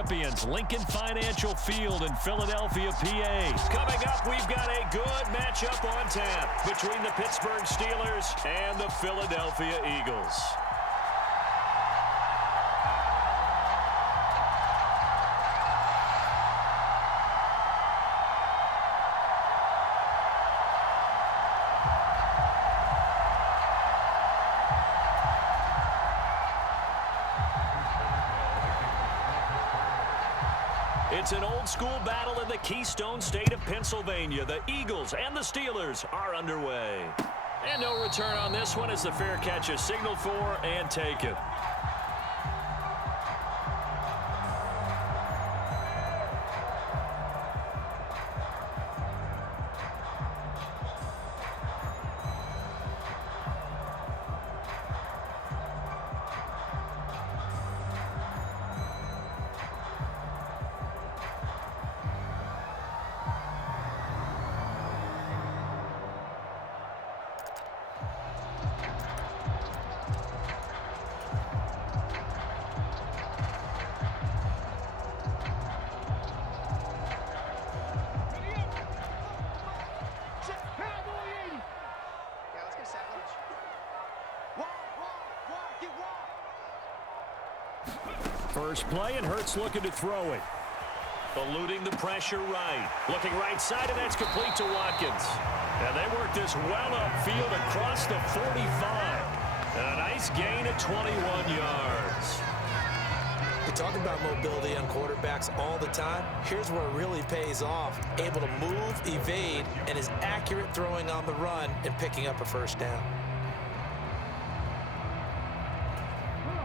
champions, Lincoln Financial Field in Philadelphia, PA. Coming up, we've got a good matchup on tap between the Pittsburgh Steelers and the Philadelphia Eagles. It's an old-school battle in the Keystone State of Pennsylvania. The Eagles and the Steelers are underway. And no return on this one as the fair catch is signaled for and taken. First play, and Hurts looking to throw it. Eluding the pressure right. Looking right side, and that's complete to Watkins. And they work this well upfield across the 45. And a nice gain at 21 yards. We talk about mobility on quarterbacks all the time. Here's where it really pays off. Able to move, evade, and is accurate throwing on the run and picking up a first down.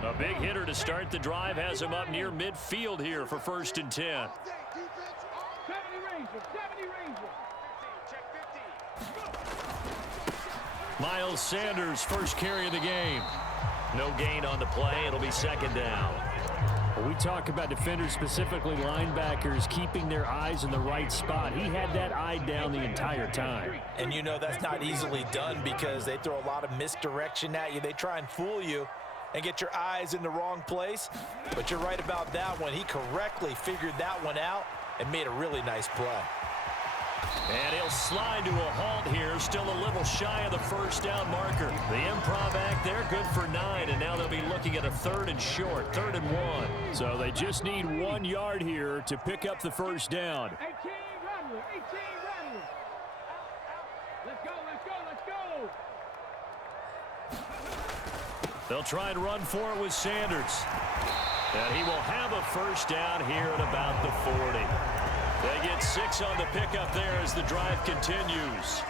A big hitter to start the drive has him up near midfield here for 1st and 10. Miles Sanders, first carry of the game. No gain on the play. It'll be 2nd down. Well, we talk about defenders, specifically linebackers, keeping their eyes in the right spot. He had that eye down the entire time. And you know that's not easily done because they throw a lot of misdirection at you. They try and fool you and get your eyes in the wrong place. But you're right about that one. He correctly figured that one out and made a really nice play. And he'll slide to a halt here, still a little shy of the first down marker. The improv act there, good for 9, and now they'll be looking at a 3rd and short, 3rd and 1. So they just need 1 yard here to pick up the first down. 18 Redwood, 18 Redwood. Let's go, let's go, let's go. They'll try and run for it with Sanders. And he will have a first down here at about the 40. They get 6 on the pickup there as the drive continues.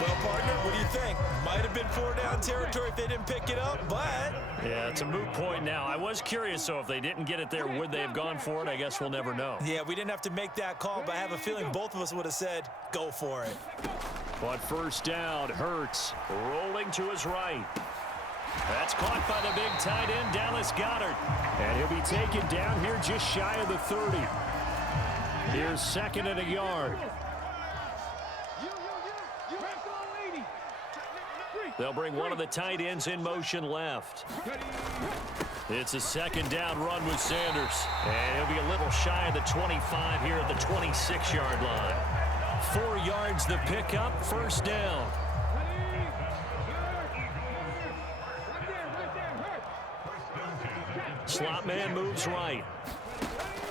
Well, partner, what do you think? Might have been 4-down territory if they didn't pick it up, but... Yeah, it's a moot point now. I was curious, so if they didn't get it there, would they have gone for it? I guess we'll never know. Yeah, we didn't have to make that call, but I have a feeling both of us would have said, go for it. But first down, Hurts rolling to his right. That's caught by the big tight end, Dallas Goedert. And he'll be taken down here just shy of the 30. Here's 2nd and a yard. They'll bring one of the tight ends in motion left. It's a 2nd down run with Sanders. And he'll be a little shy of the 25 here at the 26-yard line. 4 yards the pickup, first down. Slot man moves right.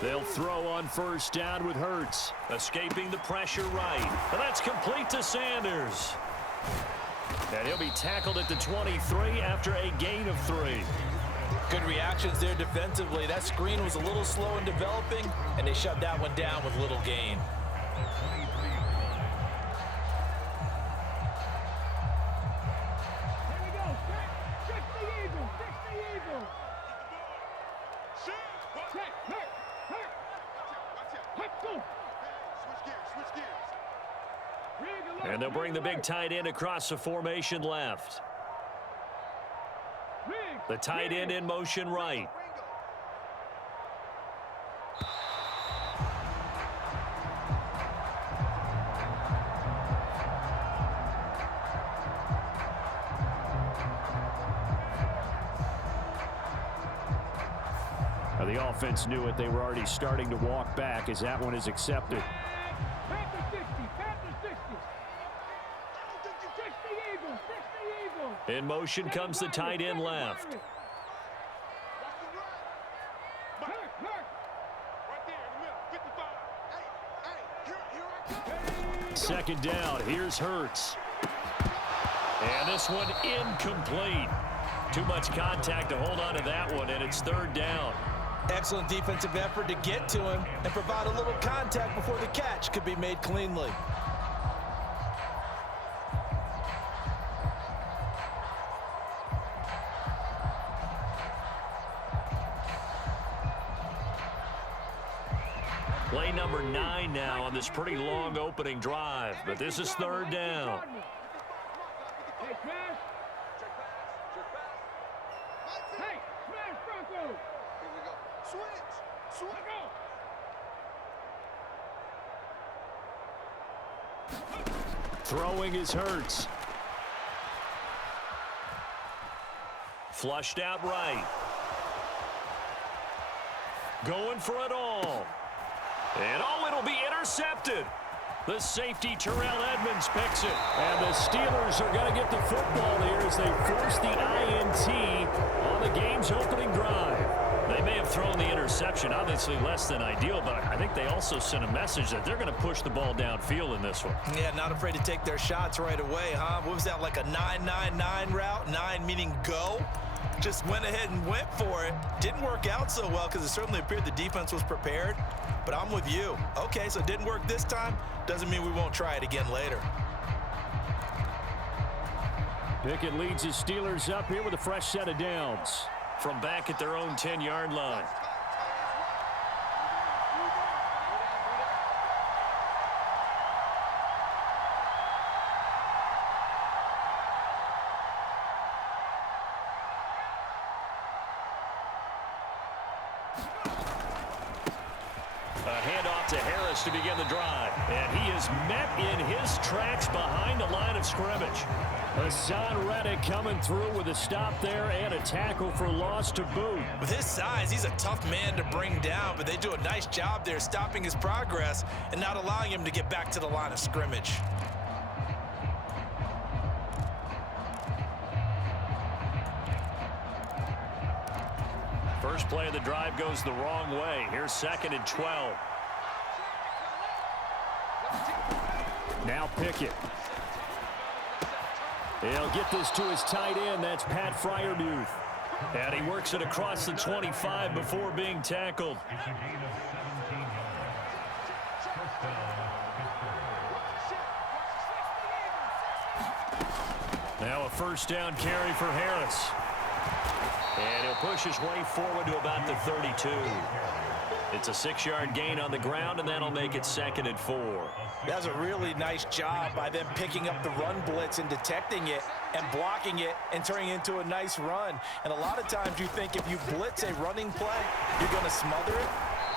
They'll throw on first down with Hurts. Escaping the pressure right. And that's complete to Sanders. And he'll be tackled at the 23 after a gain of 3. Good reactions there defensively. That screen was a little slow in developing, and they shut that one down with little gain. And they'll bring the big tight end across the formation left. The tight end in motion right. Now the offense knew it. They were already starting to walk back as that one is accepted. Panther 60, Panther 60. 60 Eagles, 60 Eagles. In motion comes the tight end left. Second down, here's Hurts. And this one incomplete. Too much contact to hold on to that one, and it's third down. Excellent defensive effort to get to him and provide a little contact before the catch could be made cleanly. Play number 9 now on this pretty long opening drive, but this is third down. Hey, smash. Hey, smash, Bronco. Here we go. Switch. Go. Throwing is Hurts. Flushed out right. Going for it all. And it'll be intercepted. The safety, Terrell Edmonds, picks it. And the Steelers are going to get the football here as they force the INT on the game's opening drive. They may have thrown the interception, obviously less than ideal, but I think they also sent a message that they're going to push the ball downfield in this one. Yeah, not afraid to take their shots right away, huh? What was that, like a 9-9-9 route? 9 meaning go? Just went ahead and went for it. Didn't work out so well because it certainly appeared the defense was prepared. But I'm with you. Okay, so it didn't work this time. Doesn't mean we won't try it again later. Pickett leads his Steelers up here with a fresh set of downs. From back at their own 10-yard line. To Harris to begin the drive. And he is met in his tracks behind the line of scrimmage. Hassan Reddick coming through with a stop there and a tackle for loss to boot. With his size, he's a tough man to bring down, but they do a nice job there stopping his progress and not allowing him to get back to the line of scrimmage. First play of the drive goes the wrong way. Here's 2nd and 12. Now Pickett. He'll get this to his tight end. That's Pat Freiermuth. And he works it across the 25 before being tackled. Now a first down carry for Harris. And he'll push his way forward to about the 32. It's a 6-yard gain on the ground, and that'll make it 2nd and 4. That's a really nice job by them picking up the run blitz and detecting it and blocking it and turning it into a nice run. And a lot of times you think if you blitz a running play, you're going to smother it.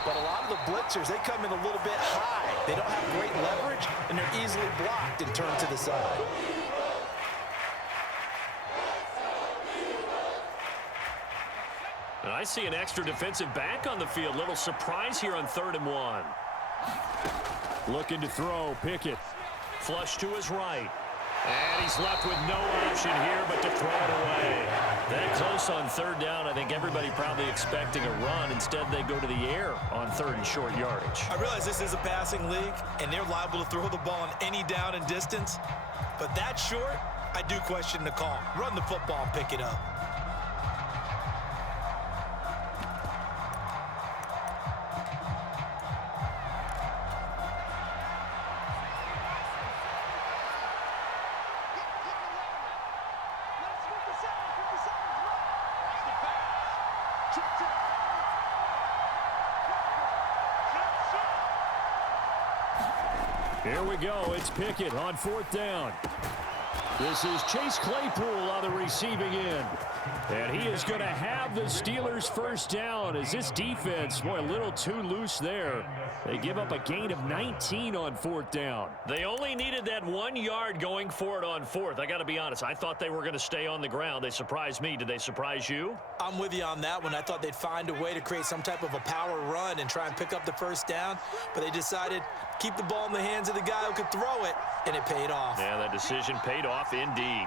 But a lot of the blitzers, they come in a little bit high. They don't have great leverage, and they're easily blocked and turned to the side. And I see an extra defensive back on the field. Little surprise here on 3rd and 1. Looking to throw, Pickett. Flush to his right. And he's left with no option here but to throw it away. That close on 3rd down, I think everybody probably expecting a run. Instead, they go to the air on 3rd and short yardage. I realize this is a passing league, and they're liable to throw the ball on any down and distance. But that short, I do question the call. Run the football and pick it up. Here we go. It's Pickett on 4th down. This is Chase Claypool on the receiving end. And he is going to have the Steelers first down as this defense, boy, a little too loose there. They give up a gain of 19 on fourth down. They only needed that 1 yard going for it on fourth. I got to be honest, I thought they were going to stay on the ground. They surprised me. Did they surprise you? I'm with you on that one. I thought they'd find a way to create some type of a power run and try and pick up the first down, but they decided keep the ball in the hands of the guy who could throw it, and it paid off. Yeah, that decision paid off indeed.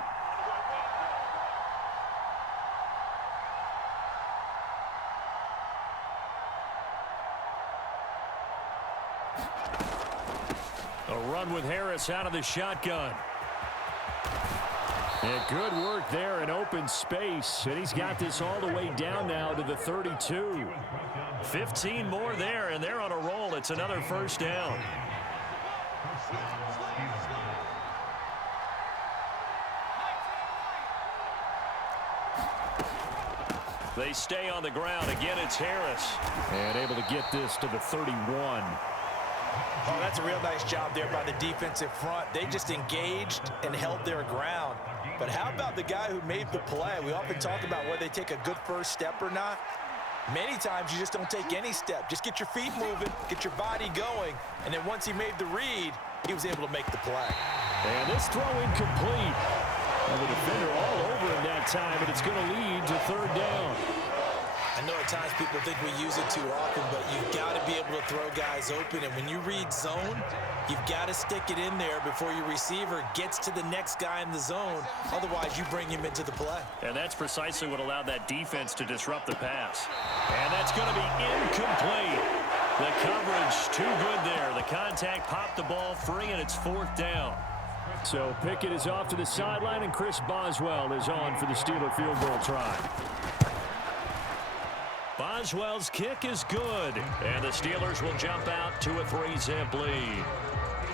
A run with Harris out of the shotgun. And good work there in open space. And he's got this all the way down now to the 32. 15 more there, and they're on a roll. It's another first down. They stay on the ground. Again, it's Harris. And able to get this to the 31. Oh, that's a real nice job there by the defensive front. They just engaged and held their ground. But how about the guy who made the play? We often talk about whether they take a good first step or not. Many times you just don't take any step. Just get your feet moving, get your body going, and then once he made the read, he was able to make the play. And this throw incomplete. And the defender all over him that time, and it's going to lead to third down. I know at times people think we use it too often, but you've got to be able to throw guys open. And when you read zone, you've got to stick it in there before your receiver gets to the next guy in the zone. Otherwise, you bring him into the play. And that's precisely what allowed that defense to disrupt the pass. And that's going to be incomplete. The coverage too good there. The contact popped the ball free, and it's fourth down. So Pickett is off to the sideline, and Chris Boswell is on for the Steeler field goal try. Boswell's kick is good, and the Steelers will jump out to a 3-zip lead.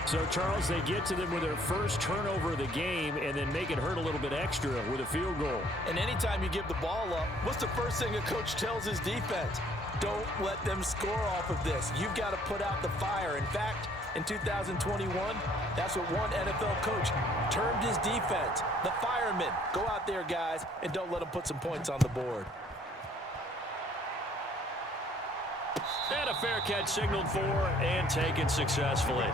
So, Charles, they get to them with their first turnover of the game and then make it hurt a little bit extra with a field goal. And anytime you give the ball up, what's the first thing a coach tells his defense? Don't let them score off of this. You've got to put out the fire. In fact, in 2021, that's what one NFL coach termed his defense. The firemen. Go out there, guys, and don't let them put some points on the board. And a fair catch signaled for and taken successfully.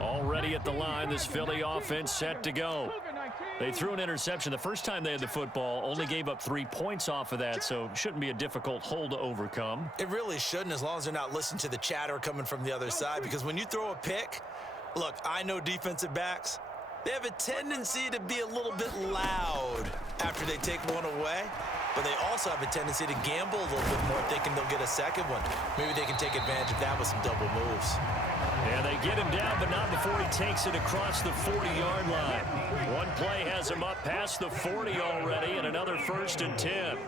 Already at the line, this Philly offense set to go. They threw an interception the first time they had the football, only gave up 3 points off of that, so shouldn't be a difficult hole to overcome. It really shouldn't, as long as they're not listening to the chatter coming from the other side, because when you throw a pick, look, I know defensive backs, they have a tendency to be a little bit loud after they take one away, but they also have a tendency to gamble a little bit more thinking they'll get a second one. Maybe they can take advantage of that with some double moves. And they get him down, but not before he takes it across the 40-yard line. One play has him up past the 40 already, and another 1st and 10.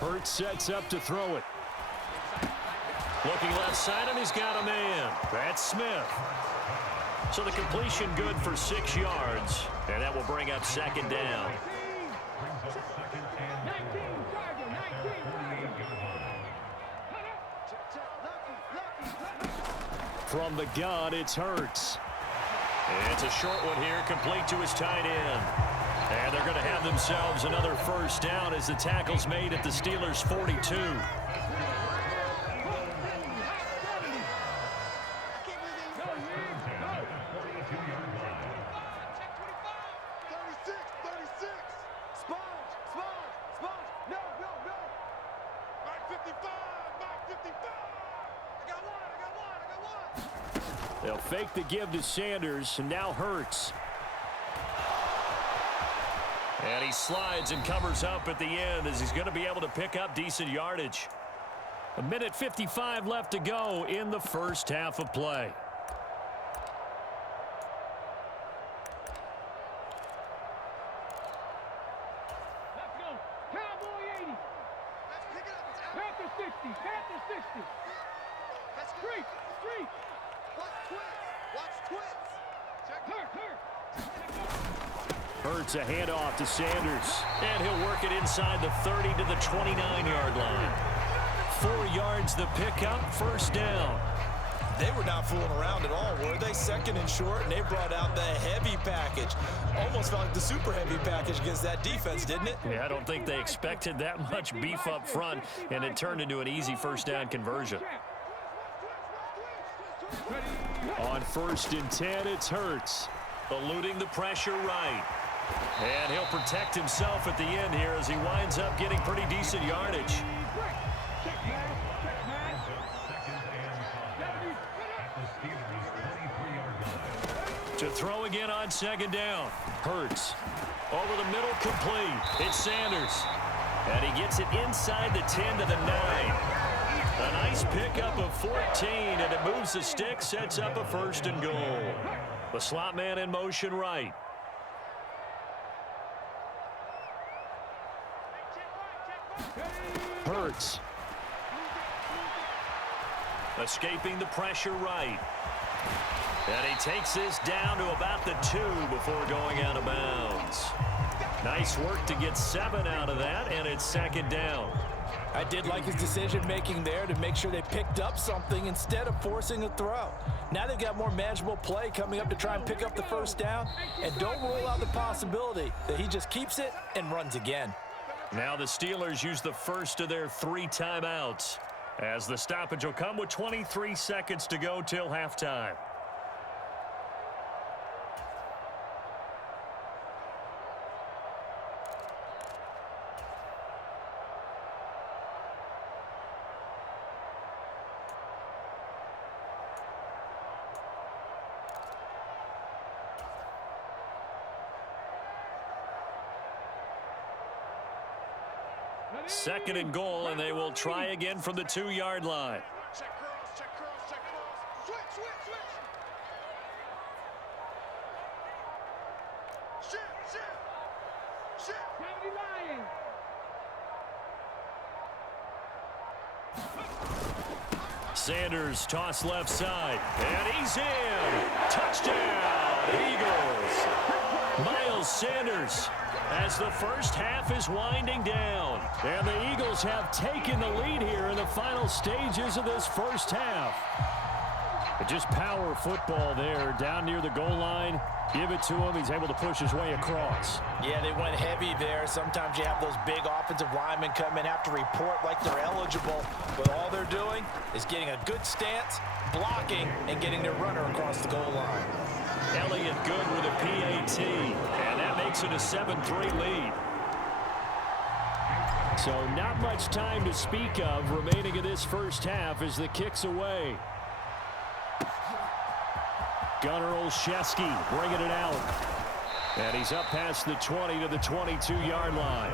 Hurts sets up to throw it. Looking left side, and he's got a man. That's Smith. So the completion good for 6 yards, and that will bring up 2nd down. From the gun, it's Hurts. It's a short one here, complete to his tight end. And they're going to have themselves another first down as the tackle's made at the Steelers' 42. They'll fake the give to Sanders, and now Hurts. And he slides and covers up at the end as he's going to be able to pick up decent yardage. 1:55 left to go in the first half of play. Let's go. Cowboy 80. Panther 60. Panther 60. Street. Watch twits. Check her. Hurts a handoff to Sanders. And he'll work it inside the 30 to the 29-yard line. 4 yards the pickup, first down. They were not fooling around at all, were they? Second and short, and they brought out the heavy package. Almost felt like the super heavy package against that defense, didn't it? Yeah, I don't think they expected that much beef up front, and it turned into an easy first down conversion. On 1st and 10, it's Hurts. Eluding the pressure right. And he'll protect himself at the end here as he winds up getting pretty decent yardage. To throw again on 2nd down. Hurts. Over the middle, complete. It's Sanders. And he gets it inside the 10 to the 9. A nice pickup of 14, and it moves the stick, sets up a 1st and goal. The slot man in motion right. Hurts. Escaping the pressure right. And he takes this down to about the 2 before going out of bounds. Nice work to get 7 out of that, and it's 2nd down. I did like his decision-making there to make sure they picked up something instead of forcing a throw. Now they've got more manageable play coming up to try and pick up the 1st down, and don't rule out the possibility that he just keeps it and runs again. Now the Steelers use the first of their 3 timeouts, as the stoppage will come with 23 seconds to go till halftime. Second and goal, and they will try again from the 2-yard line. Check cross. Switch. Shift. 79. Sanders toss left side, and he's in. Touchdown, Eagles. Miles Sanders, as the first half is winding down. And the Eagles have taken the lead here in the final stages of this first half. Just power football there, down near the goal line. Give it to him. He's able to push his way across. Yeah, they went heavy there. Sometimes you have those big offensive linemen come in, have to report like they're eligible. But all they're doing is getting a good stance, blocking, and getting their runner across the goal line. Elliott good with a PAT, and that makes it a 7-3 lead. So not much time to speak of remaining in this first half as the kick's away. Gunnar Olszewski bringing it out. And he's up past the 20 to the 22-yard line.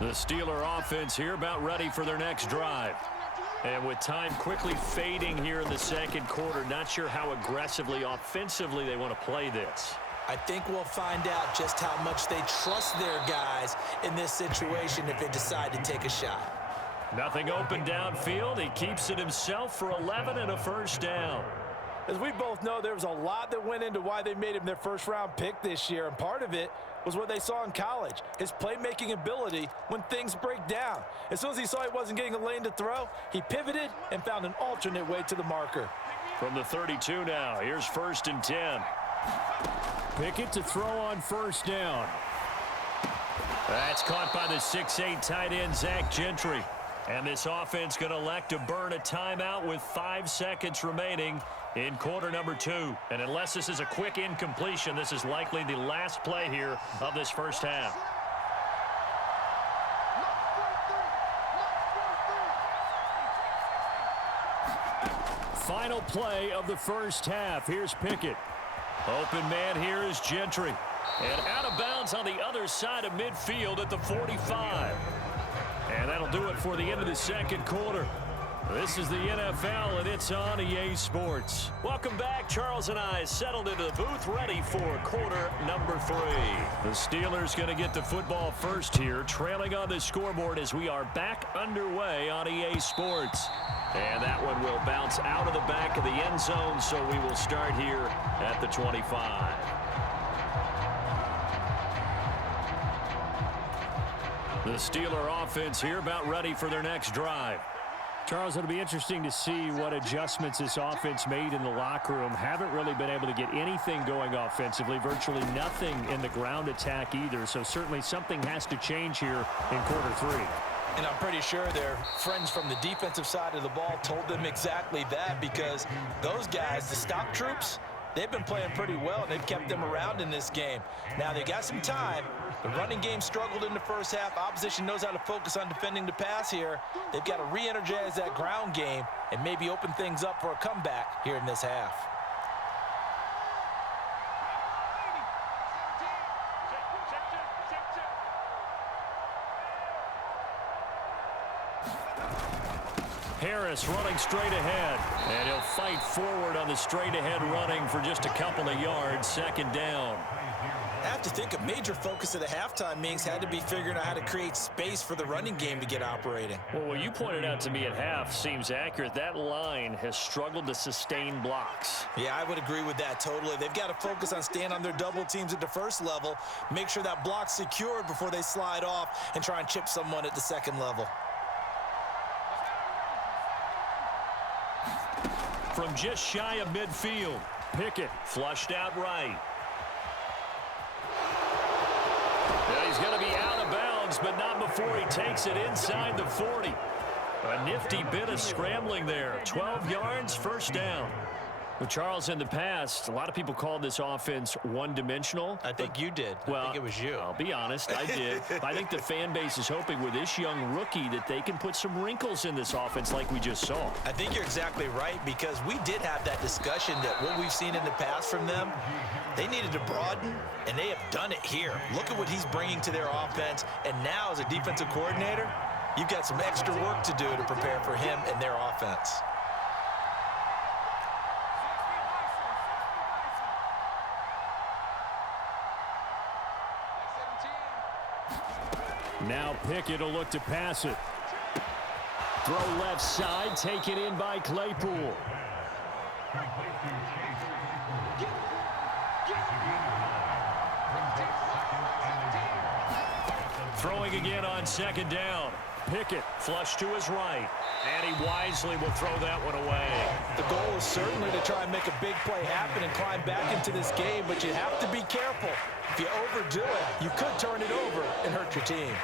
The Steeler offense here about ready for their next drive. And with time quickly fading here in the second quarter, not sure how aggressively, offensively they want to play this. I think we'll find out just how much they trust their guys in this situation if they decide to take a shot. Nothing open downfield. He keeps it himself for 11 and a first down. As we both know, there was a lot that went into why they made him their first-round pick this year, and part of it was what they saw in college, his playmaking ability when things break down. As soon as he saw he wasn't getting a lane to throw, he pivoted and found an alternate way to the marker. From the 32 now, here's 1st and 10. Pickett to throw on first down. That's caught by the 6'8" tight end, Zach Gentry. And this offense going to elect to burn a timeout with 5 seconds remaining in quarter number 2. And unless this is a quick incompletion, this is likely the last play here of this first half. Final play of the first half. Here's Pickett. Open man here is Gentry. And out of bounds on the other side of midfield at the 45. And that'll do it for the end of the second quarter. This is the NFL, and it's on EA Sports. Welcome back. Charles and I settled into the booth, ready for quarter number 3. The Steelers going to get the football first here, trailing on the scoreboard as we are back underway on EA Sports. And that one will bounce out of the back of the end zone, so we will start here at the 25. The Steeler offense here about ready for their next drive. Charles, it'll be interesting to see what adjustments this offense made in the locker room. Haven't really been able to get anything going offensively, virtually nothing in the ground attack either. So certainly something has to change here in quarter 3. And I'm pretty sure their friends from the defensive side of the ball told them exactly that, because those guys, the stop troops, they've been playing pretty well, and they've kept them around in this game. Now, they got some time. The running game struggled in the first half. Opposition knows how to focus on defending the pass here. They've got to re-energize that ground game and maybe open things up for a comeback here in this half. Harris running straight ahead, and he'll fight forward on the straight ahead running for just a couple of yards. Second down. I have to think a major focus of the halftime meetings had to be figuring out how to create space for the running game to get operating. Well, what you pointed out to me at half seems accurate. That line has struggled to sustain blocks. Yeah, I would agree with that totally. They've got to focus on staying on their double teams at the first level, make sure that block's secured before they slide off and try and chip someone at the second level. From just shy of midfield, Pickett flushed out right. Yeah, he's going to be out of bounds, but not before he takes it inside the 40. A nifty bit of scrambling there. 12 yards, first down. Well, Charles, in the past, a lot of people called this offense one-dimensional. I think you did. Well, I think it was you. I'll be honest, I did. I think the fan base is hoping with this young rookie that they can put some wrinkles in this offense like we just saw. I think you're exactly right, because we did have that discussion that what we've seen in the past from them, they needed to broaden, and they have done it here. Look at what he's bringing to their offense, and now as a defensive coordinator, you've got some extra work to do to prepare for him and their offense. Now Pickett will look to pass it. Throw left side, taken in by Claypool. Throwing again on second down. Pickett flush to his right. And he wisely will throw that one away. The goal is certainly to try and make a big play happen and climb back into this game, but you have to be careful. If you overdo it, you could turn it over and hurt your team.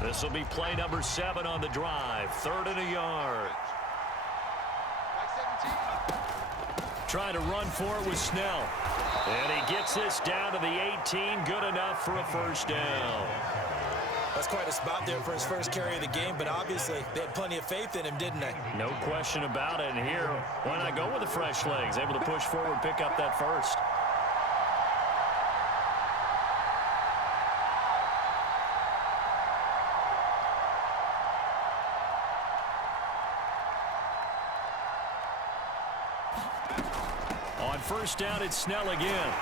This will be play number 7 on the drive. 3rd and a yard. Trying to run for it with Snell. And he gets this down to the 18. Good enough for a first down. That's quite a spot there for his first carry of the game, but obviously they had plenty of faith in him, didn't they? No question about it. And here, why not go with the fresh legs? Able to push forward, pick up that first. On first down, it's Snell again.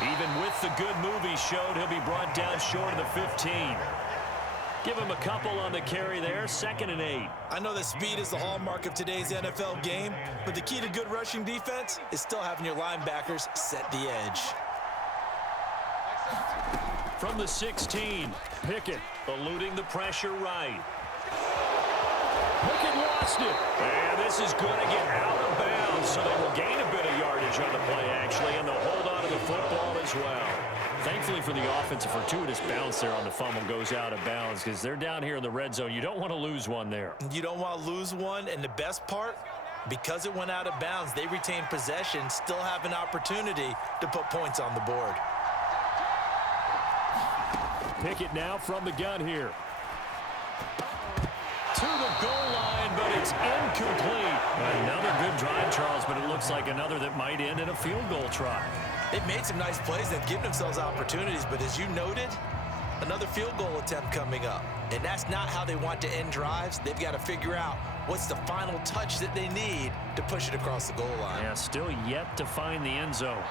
Even with the good move he showed, he'll be brought down short of the 15. Give him a couple on the carry there. 2nd and 8. I know that speed is the hallmark of today's NFL game, but the key to good rushing defense is still having your linebackers set the edge. From the 16, Pickett eluding the pressure right. Pickett lost it. And this is going to get out of bounds, so they will gain a bit of yardage on the play, actually, and they'll hold on to the football as well. Thankfully for the offense, a fortuitous bounce there on the fumble goes out of bounds because they're down here in the red zone. You don't want to lose one there. You don't want to lose one, and the best part, because it went out of bounds, they retain possession, still have an opportunity to put points on the board. Pickett now from the gun here. To the goal It's incomplete. Another good drive, Charles, but it looks like another that might end in a field goal try. They've made some nice plays. They've given themselves opportunities, but as you noted, another field goal attempt coming up. And that's not how they want to end drives. They've got to figure out what's the final touch that they need to push it across the goal line. Yeah, still yet to find the end zone.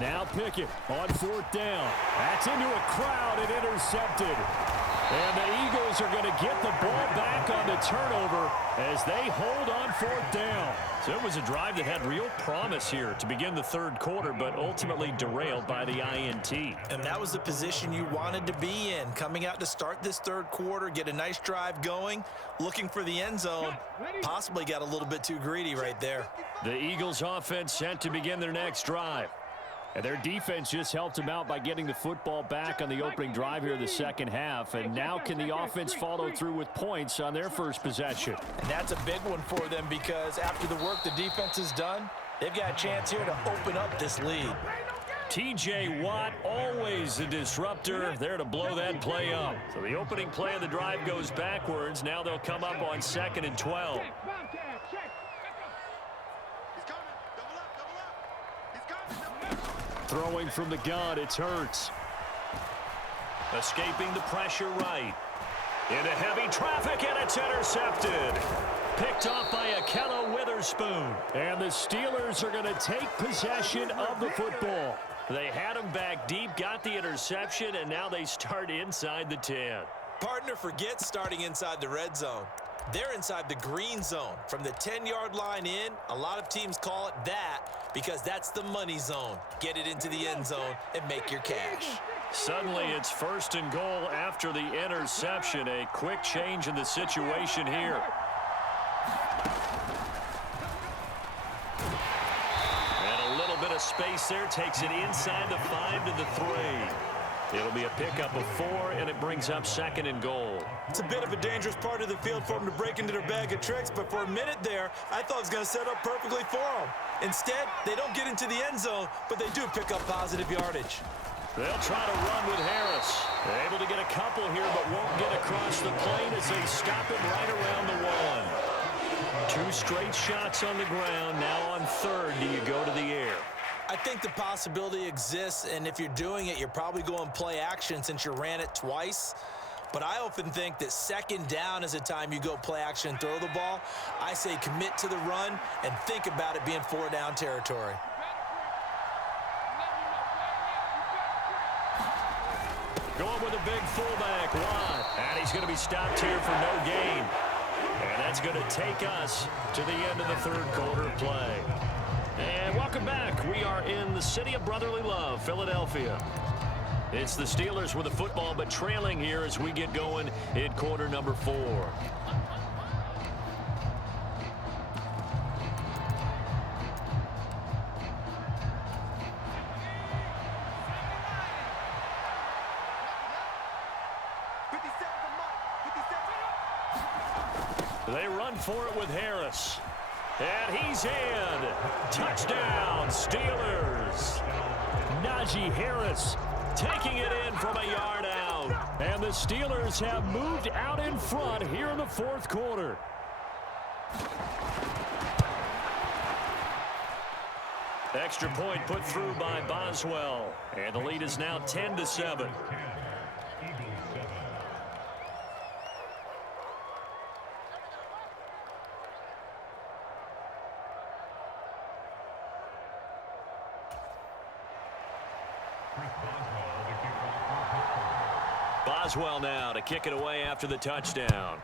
Now Pickett on 4th down. That's into a crowd and intercepted. And the Eagles are going to get the ball back on the turnover as they hold on 4th down. So it was a drive that had real promise here to begin the third quarter, but ultimately derailed by the INT. And that was the position you wanted to be in, coming out to start this third quarter, get a nice drive going, looking for the end zone. Possibly got a little bit too greedy right there. The Eagles offense set to begin their next drive. And their defense just helped them out by getting the football back on the opening drive here in the second half. And now can the offense follow through with points on their first possession? And that's a big one for them because after the work the defense has done, they've got a chance here to open up this lead. TJ Watt, always a disruptor, there to blow that play up. So the opening play of the drive goes backwards. Now they'll come up on 2nd and 12. Throwing from the gun, it's Hurts. Escaping the pressure right. Into heavy traffic, and it's intercepted. Picked off by Akello Witherspoon. And the Steelers are going to take possession of the football. They had him back deep, got the interception, and now they start inside the 10. Partner, forget starting inside the red zone. They're inside the green zone. From the 10-yard line in, a lot of teams call it that because that's the money zone. Get it into the end zone and make your cash. Suddenly it's 1st and goal after the interception. A quick change in the situation here. And a little bit of space there takes it inside the 5 to the 3. It'll be a pickup of 4, and it brings up 2nd and goal. It's a bit of a dangerous part of the field for them to break into their bag of tricks, but for a minute there, I thought it was going to set up perfectly for them. Instead, they don't get into the end zone, but they do pick up positive yardage. They'll try to run with Harris. They're able to get a couple here, but won't get across the plane as they stop him right around the 1. 2 straight shots on the ground. Now on 3rd, do you go to the air? I think the possibility exists, and if you're doing it, you're probably going play action since you ran it twice. But I often think that 2nd down is a time you go play action and throw the ball. I say commit to the run and think about it being 4-down territory. Going with a big fullback, Watt. And he's going to be stopped here for no gain. And that's going to take us to the end of the third quarter play. And welcome back. We are in the city of brotherly love, Philadelphia. It's the Steelers with the football, but trailing here as we get going in quarter number 4. They run for it with Harris. And he's in. Touchdown, Steelers. Najee Harris taking it in from a yard out. And the Steelers have moved out in front here in the fourth quarter. Extra point put through by Boswell. And the lead is now 10-7. Boswell now to kick it away after the touchdown.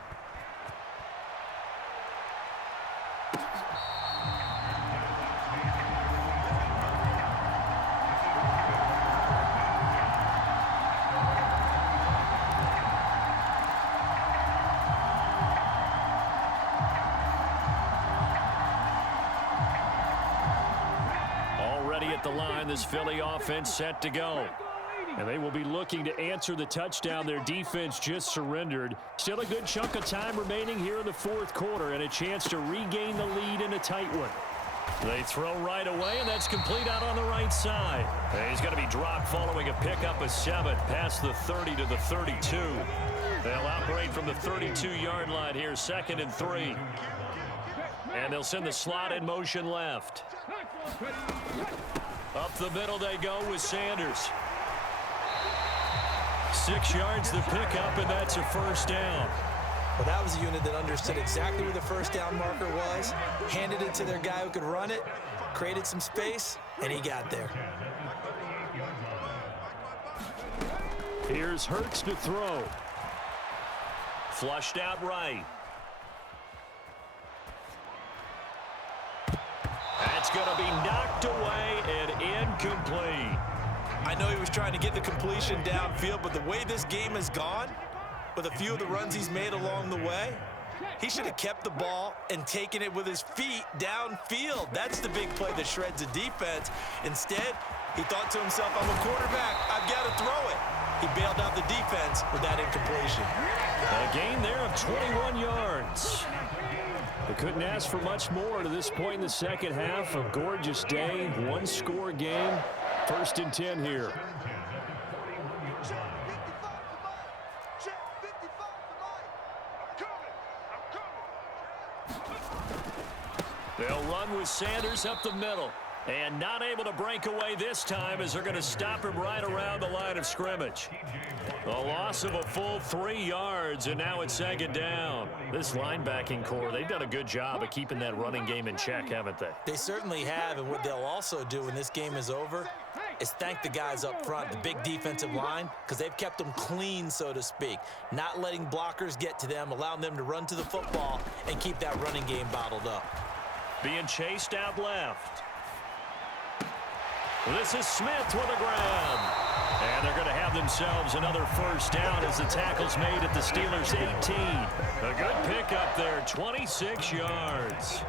Already at the line, this Philly offense set to go. And they will be looking to answer the touchdown their defense just surrendered. Still a good chunk of time remaining here in the fourth quarter and a chance to regain the lead in a tight one. They throw right away, and that's complete out on the right side. And he's going to be dropped following a pickup of 7 past the 30 to the 32. They'll operate from the 32-yard line here, 2nd and 3. And they'll send the slot in motion left. Up the middle they go with Sanders. 6 yards the pickup, and that's a first down. Well, that was a unit that understood exactly where the first down marker was, handed it to their guy who could run it, created some space, and he got there. Here's Hurts to throw. Flushed out right. That's going to be knocked away and incomplete. I know he was trying to get the completion downfield, but the way this game has gone, with a few of the runs he's made along the way, he should have kept the ball and taken it with his feet downfield. That's the big play that shreds the defense. Instead, he thought to himself, I'm a quarterback, I've got to throw it. He bailed out the defense with that incompletion. A gain there of 21 yards. They couldn't ask for much more to this point in the second half. A gorgeous day, one-score game. 1st and 10 here. They'll run with Sanders up the middle. And not able to break away this time as they're going to stop him right around the line of scrimmage. A loss of a full 3 yards, and now it's 2nd down. This linebacking core, they've done a good job of keeping that running game in check, haven't they? They certainly have, and what they'll also do when this game is over is thank the guys up front, the big defensive line, because they've kept them clean, so to speak. Not letting blockers get to them, allowing them to run to the football and keep that running game bottled up. Being chased out left. This is Smith with a grab. And they're going to have themselves another first down as the tackle's made at the Steelers' 18. A good pickup there, 26 yards.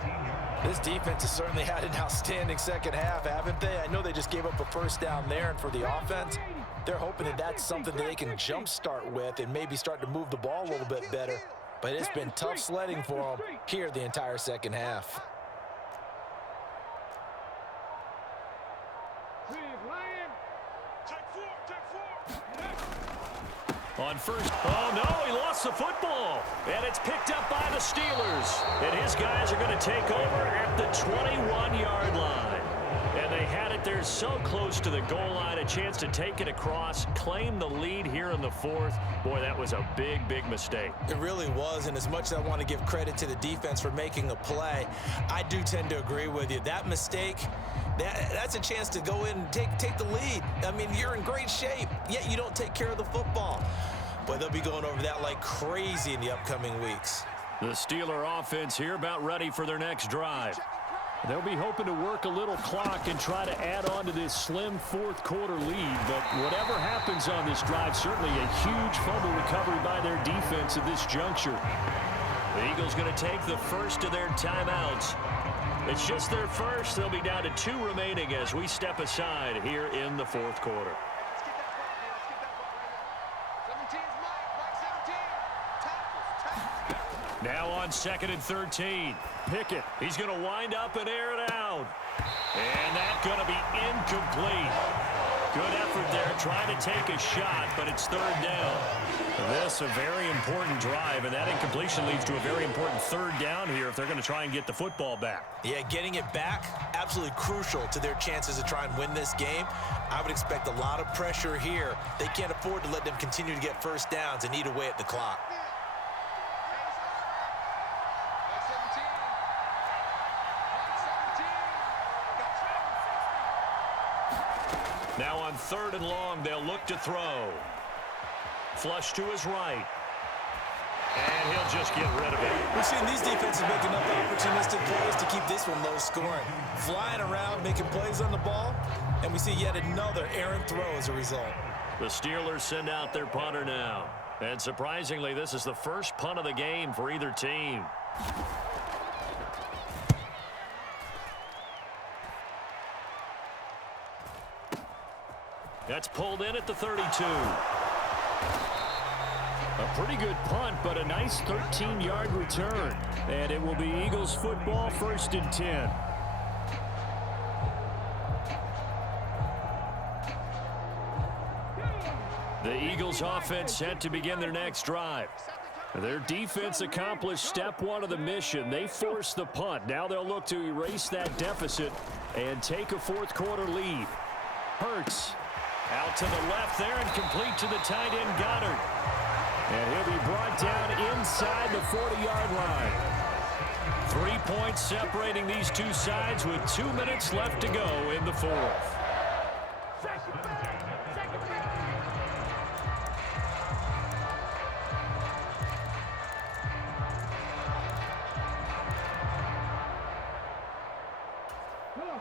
This defense has certainly had an outstanding second half, haven't they? I know they just gave up a first down there, and for the offense, they're hoping that that's something that they can jumpstart with and maybe start to move the ball a little bit better. But it's been tough sledding for them here the entire second half. On first, oh no, he lost the football. And it's picked up by the Steelers. And his guys are going to take over at the 21-yard line. And they had it there so close to the goal line, a chance to take it across, claim the lead here in the fourth. Boy, that was a big, big mistake. It really was, and as much as I want to give credit to the defense for making a play, I do tend to agree with you. That mistake, that's a chance to go in and take the lead. I mean, you're in great shape, yet you don't take care of the football. Boy, they'll be going over that like crazy in the upcoming weeks. The Steeler offense here about ready for their next drive. They'll be hoping to work a little clock and try to add on to this slim fourth quarter lead. But whatever happens on this drive, certainly a huge fumble recovery by their defense at this juncture. The Eagles going to take the first of their timeouts. It's just their first. They'll be down to 2 remaining as we step aside here in the fourth quarter. Now on 2nd and 13. Pickett, he's going to wind up and air it out. And that's going to be incomplete. Good effort there, trying to take a shot, but it's 3rd down. This a very important drive, and that incompletion leads to a very important 3rd down here if they're going to try and get the football back. Yeah, getting it back, absolutely crucial to their chances to try and win this game. I would expect a lot of pressure here. They can't afford to let them continue to get first downs and eat away at the clock. Now on 3rd and long, they'll look to throw. Flush to his right. And he'll just get rid of it. We've seen these defenses make enough opportunistic plays to keep this one low scoring. Flying around, making plays on the ball, and we see yet another errant throw as a result. The Steelers send out their punter now. And surprisingly, this is the first punt of the game for either team. That's pulled in at the 32. A pretty good punt, but a nice 13-yard return. And it will be Eagles football, 1st and 10. The Eagles offense set to begin their next drive. Their defense accomplished step one of the mission. They forced the punt. Now they'll look to erase that deficit and take a fourth-quarter lead. Hurts out to the left there and complete to the tight end Goddard. And he'll be brought down inside the 40-yard line. 3 points separating these two sides with 2 minutes left to go in the fourth.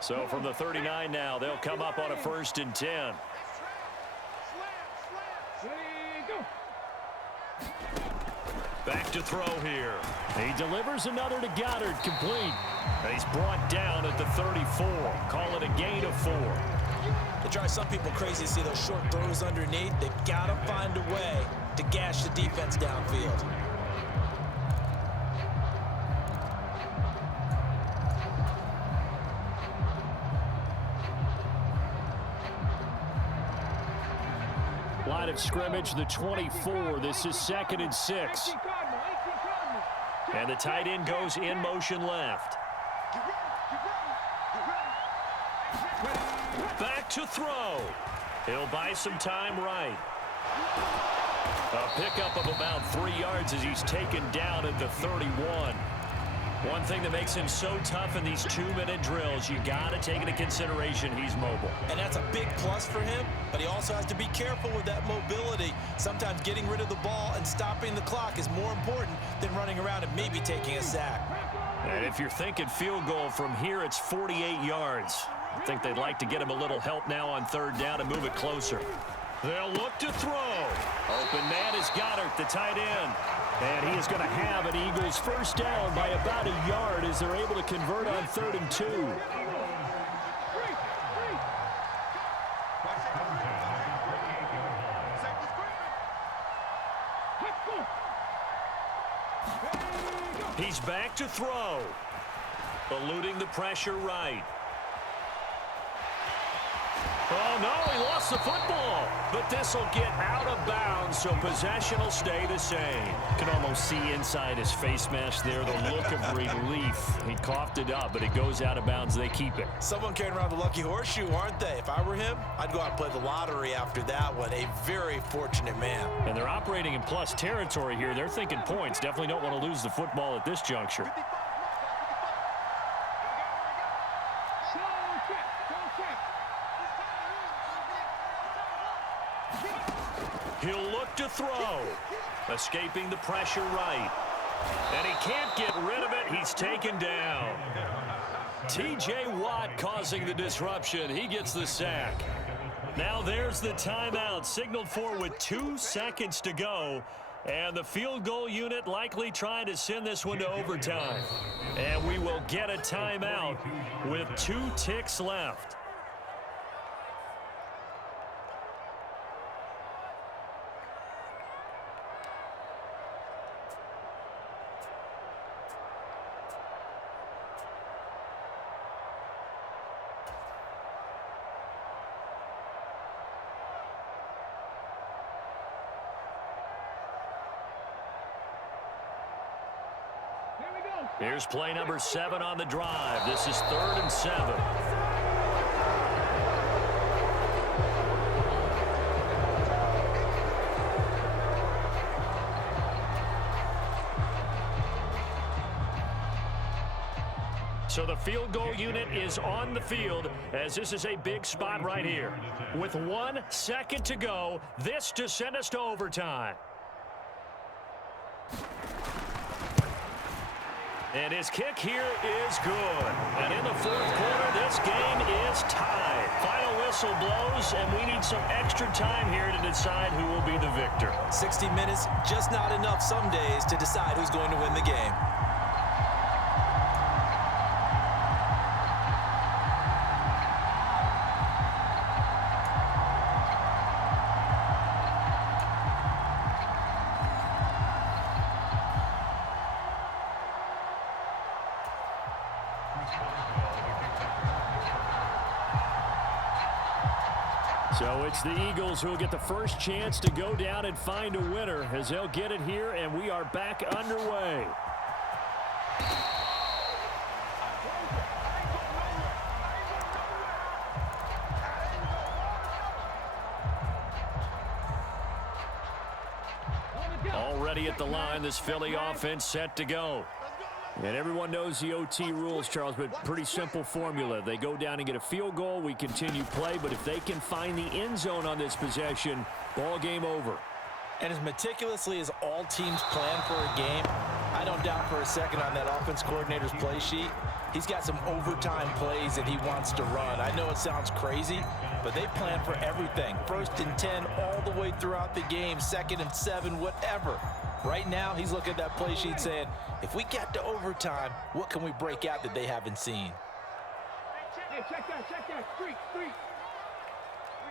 So from the 39 now, they'll come up on a 1st and 10. Back to throw here. He delivers another to Goddard, complete. And he's brought down at the 34. Call it a gain of 4. They drive some people crazy to see those short throws underneath. They've got to find a way to gash the defense downfield. Line of scrimmage, the 24. This is 2nd and 6. And the tight end goes in motion left. Back to throw. He'll buy some time right. A pickup of about 3 yards as he's taken down at the 31. One thing that makes him so tough in these 2-minute drills, you got to take into consideration he's mobile. And that's a big plus for him, but he also has to be careful with that mobility. Sometimes getting rid of the ball and stopping the clock is more important than running around and maybe taking a sack. And if you're thinking field goal from here, it's 48 yards. I think they'd like to get him a little help now on 3rd down and move it closer. They'll look to throw. Open man is Goddard, the tight end. And he is going to have an Eagles 1st down by about a yard as they're able to convert on 3rd and 2. He's back to throw. Eluding the pressure right. Oh, no, he lost the football. But this will get out of bounds, so possession will stay the same. You can almost see inside his face mask there the look of relief. He coughed it up, but it goes out of bounds. They keep it. Someone carrying around the lucky horseshoe, aren't they? If I were him, I'd go out and play the lottery after that one. A very fortunate man. And they're operating in plus territory here. They're thinking points. Definitely don't want to lose the football at this juncture. He'll look to throw. Escaping the pressure right. And he can't get rid of it. He's taken down. T.J. Watt causing the disruption. He gets the sack. Now there's the timeout signaled for with 2 seconds to go. And the field goal unit likely trying to send this one to overtime. And we will get a timeout with 2 ticks left. Here's play number 7 on the drive. This is 3rd and 7. So the field goal unit is on the field as this is a big spot right here. With 1 second to go, this to send us to overtime. And his kick here is good. And in the 4th quarter, this game is tied. Final whistle blows, and we need some extra time here to decide who will be the victor. 60 minutes, just not enough some days to decide who's going to win the game. So it's the Eagles who will get the first chance to go down and find a winner as they'll get it here, and we are back underway. Already at the line, this Philly offense set to go. And everyone knows the OT rules, Charles, but pretty simple formula. They go down and get a field goal, we continue play, but if they can find the end zone on this possession, ball game over. And as meticulously as all teams plan for a game, I don't doubt for a second on that offense coordinator's play sheet, he's got some overtime plays that he wants to run. I know it sounds crazy, but they plan for everything. 1st and 10 all the way throughout the game, 2nd and 7, whatever. Right now, he's looking at that play sheet saying, if we get to overtime, what can we break out that they haven't seen? Hey, check that. Street. We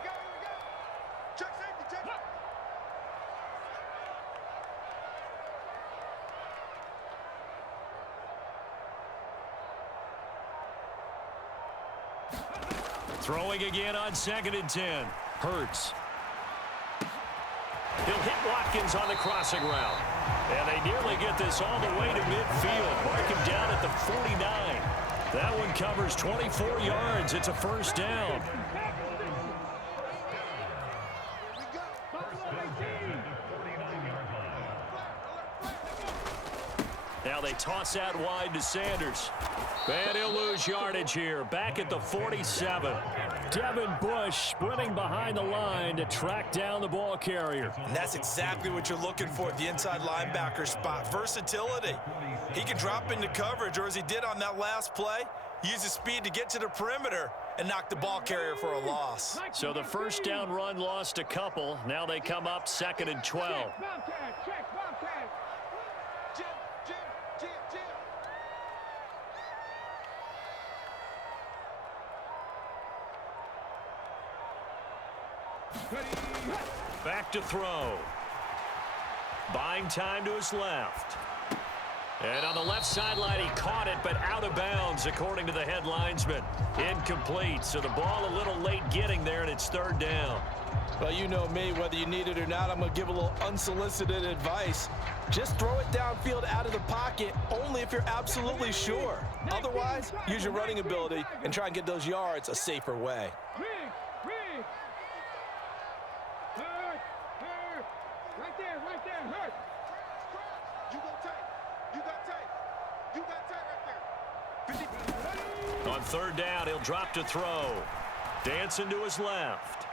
got it. Check safety, check. Throwing again on 2nd and 10. Hurts. He'll hit Watkins on the crossing route. And they nearly get this all the way to midfield. Mark him down at the 49. That one covers 24 yards. It's a first down. Now they toss out wide to Sanders. And he'll lose yardage here. Back at the 47. Devin Bush sprinting behind the line to track down the ball carrier. And that's exactly what you're looking for at the inside linebacker spot. Versatility. He can drop into coverage, or as he did on that last play, use his speed to get to the perimeter and knock the ball carrier for a loss. So the first down run lost a couple. Now they come up 2nd and 12. Back to throw. Buying time to his left. And on the left sideline, he caught it, but out of bounds, according to the head linesman. Incomplete, so the ball a little late getting there, and it's 3rd down. Well, you know me, whether you need it or not, I'm going to give a little unsolicited advice. Just throw it downfield out of the pocket, only if you're absolutely sure. Otherwise, use your running ability and try and get those yards a safer way. Right there, hurt. You got tight right there. On 3rd down, he'll drop to throw. Dancing to his left.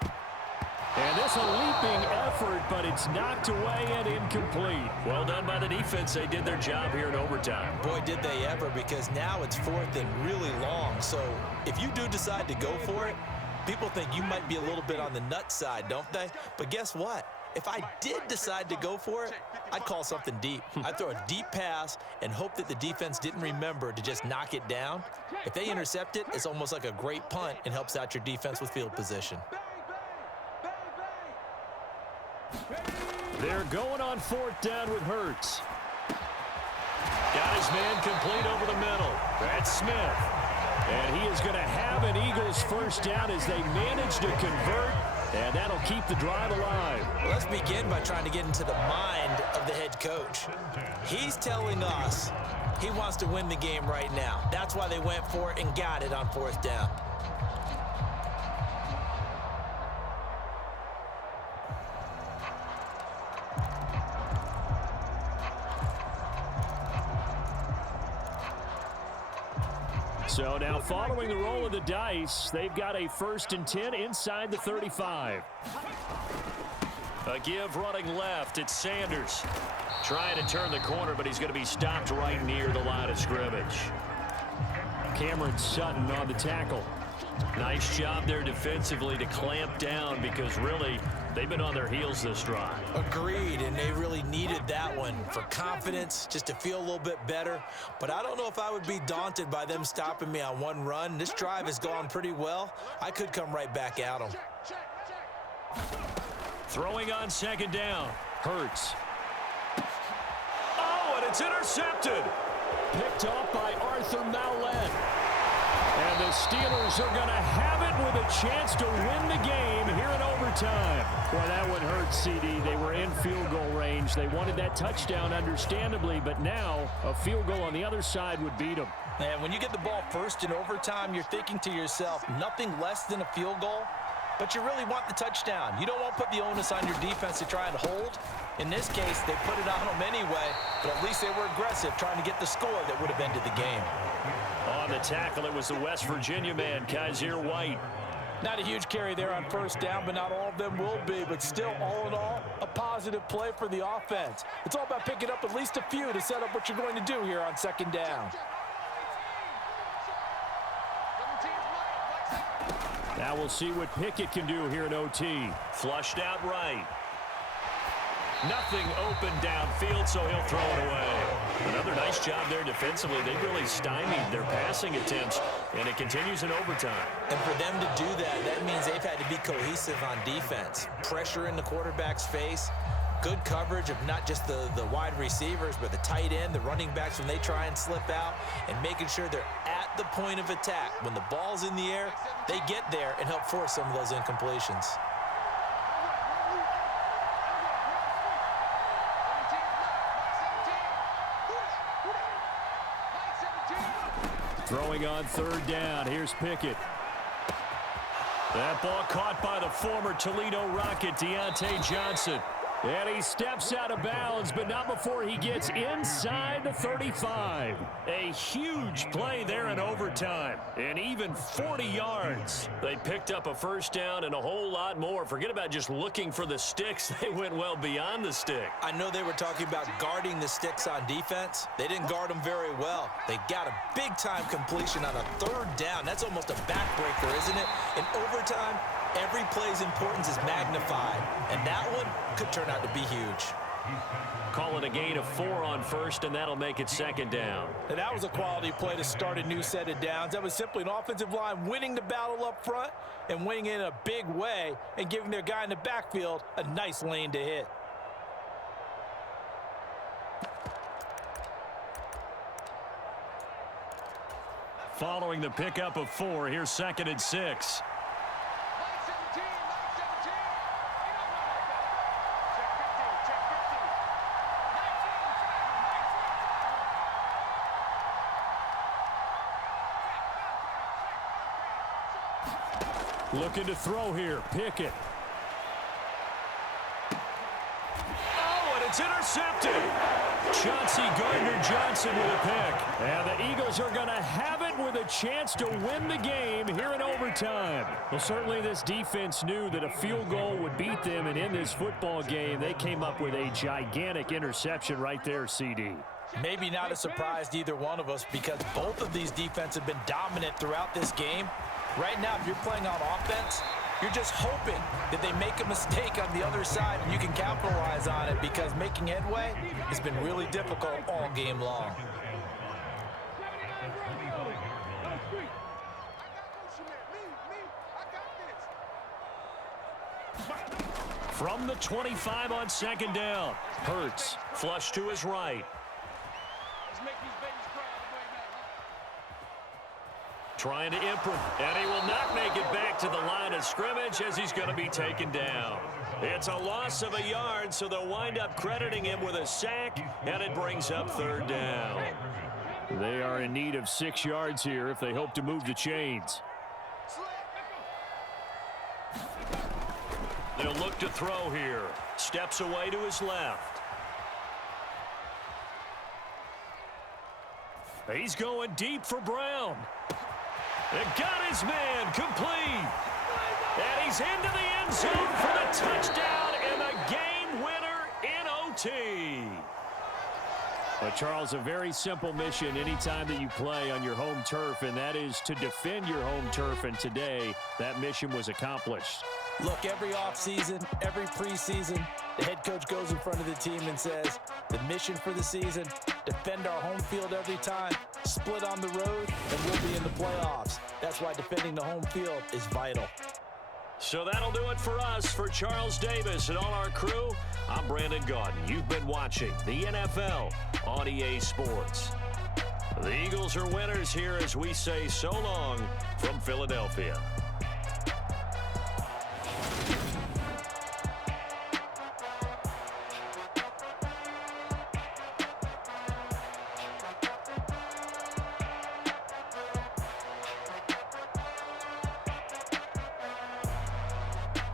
And this a leaping effort, but it's knocked away and incomplete. Well done by the defense. They did their job here in overtime. Boy, did they ever, because now it's 4th and really long. So if you do decide to go for it, people think you might be a little bit on the nut side, don't they? But guess what? If I did decide to go for it, I'd call something deep. I'd throw a deep pass and hope that the defense didn't remember to just knock it down. If they intercept it, it's almost like a great punt and helps out your defense with field position. They're going on 4th down with Hurts. Got his man complete over the middle. That's Smith. And he is going to have an Eagles first down as they manage to convert. And that'll keep the drive alive. Well, let's begin by trying to get into the mind of the head coach. He's telling us he wants to win the game right now. That's why they went for it and got it on 4th down. So now following the roll of the dice, they've got a 1st and 10 inside the 35. A give running left. It's Sanders. Trying to turn the corner, but he's going to be stopped right near the line of scrimmage. Cameron Sutton on the tackle. Nice job there defensively to clamp down, because really they've been on their heels this drive. Agreed, and they really needed that one for confidence, just to feel a little bit better. But I don't know if I would be daunted by them stopping me on one run. This drive has gone pretty well. I could come right back at them. Throwing on 2nd down. Hurts. Oh, and it's intercepted. Picked off by Arthur Mallett. Steelers are going to have it with a chance to win the game here in overtime. Boy, that one hurt, CD. They were in field goal range. They wanted that touchdown, understandably, but now a field goal on the other side would beat them. And when you get the ball first in overtime, you're thinking to yourself, nothing less than a field goal, but you really want the touchdown. You don't want to put the onus on your defense to try and hold. In this case, they put it on them anyway, but at least they were aggressive, trying to get the score that would have ended the game. On the tackle, it was the West Virginia man, Kaiser White. Not a huge carry there on first down, but not all of them will be. But still, all in all, a positive play for the offense. It's all about picking up at least a few to set up what you're going to do here on second down. Now we'll see what Pickett can do here in OT. Flushed out right. Nothing open downfield, so he'll throw it away. Another nice job there defensively. They really stymied their passing attempts, and it continues in overtime. And for them to do that, that means they've had to be cohesive on defense. Pressure in the quarterback's face. Good coverage of not just the wide receivers, but the tight end, the running backs when they try and slip out, and making sure they're at the point of attack. When the ball's in the air, they get there and help force some of those incompletions. Throwing on third down. Here's Pickett. That ball caught by the former Toledo Rocket, Deontay Johnson. And he steps out of bounds, but not before he gets inside the 35. A huge play there in overtime, and even 40 yards. They picked up a first down and a whole lot more. Forget about just looking for the sticks. They went well beyond the stick. I know they were talking about guarding the sticks on defense. They didn't guard them very well. They got a big-time completion on a third down. That's almost a backbreaker, isn't it? In overtime, every play's importance is magnified, and that one could turn out to be huge. Call it a gain of 4 on first, and that'll make it second down. And that was a quality play to start a new set of downs. That was simply an offensive line winning the battle up front and winning in a big way and giving their guy in the backfield a nice lane to hit. Following the pickup of 4, here's second and 6. Looking to throw here, Pickett. Oh, and it's intercepted. Chauncey Gardner-Johnson with a pick. And the Eagles are going to have it with a chance to win the game here in overtime. Well, certainly this defense knew that a field goal would beat them, and in this football game, they came up with a gigantic interception right there, CD. Maybe not a surprise to either one of us because both of these defenses have been dominant throughout this game. Right now, if you're playing on offense, you're just hoping that they make a mistake on the other side and you can capitalize on it because making headway has been really difficult all game long. From the 25 on second down, Hurts flush to his right. Trying to improve, and he will not make it back to the line of scrimmage as he's going to be taken down. It's a loss of a yard, so they'll wind up crediting him with a sack, and it brings up third down. They are in need of 6 yards here if they hope to move the chains. They'll look to throw here. Steps away to his left. He's going deep for Brown. And got his man complete. And he's into the end zone for the touchdown and the game winner in OT. But, Charles, a very simple mission anytime that you play on your home turf, and that is to defend your home turf. And today, that mission was accomplished. Look, every offseason, every preseason, the head coach goes in front of the team and says, the mission for the season, defend our home field every time, split on the road, and we'll be in the playoffs. That's why defending the home field is vital. So that'll do it for us. For Charles Davis and all our crew, I'm Brandon Gaudin. You've been watching the NFL on EA Sports. The Eagles are winners here as we say so long from Philadelphia.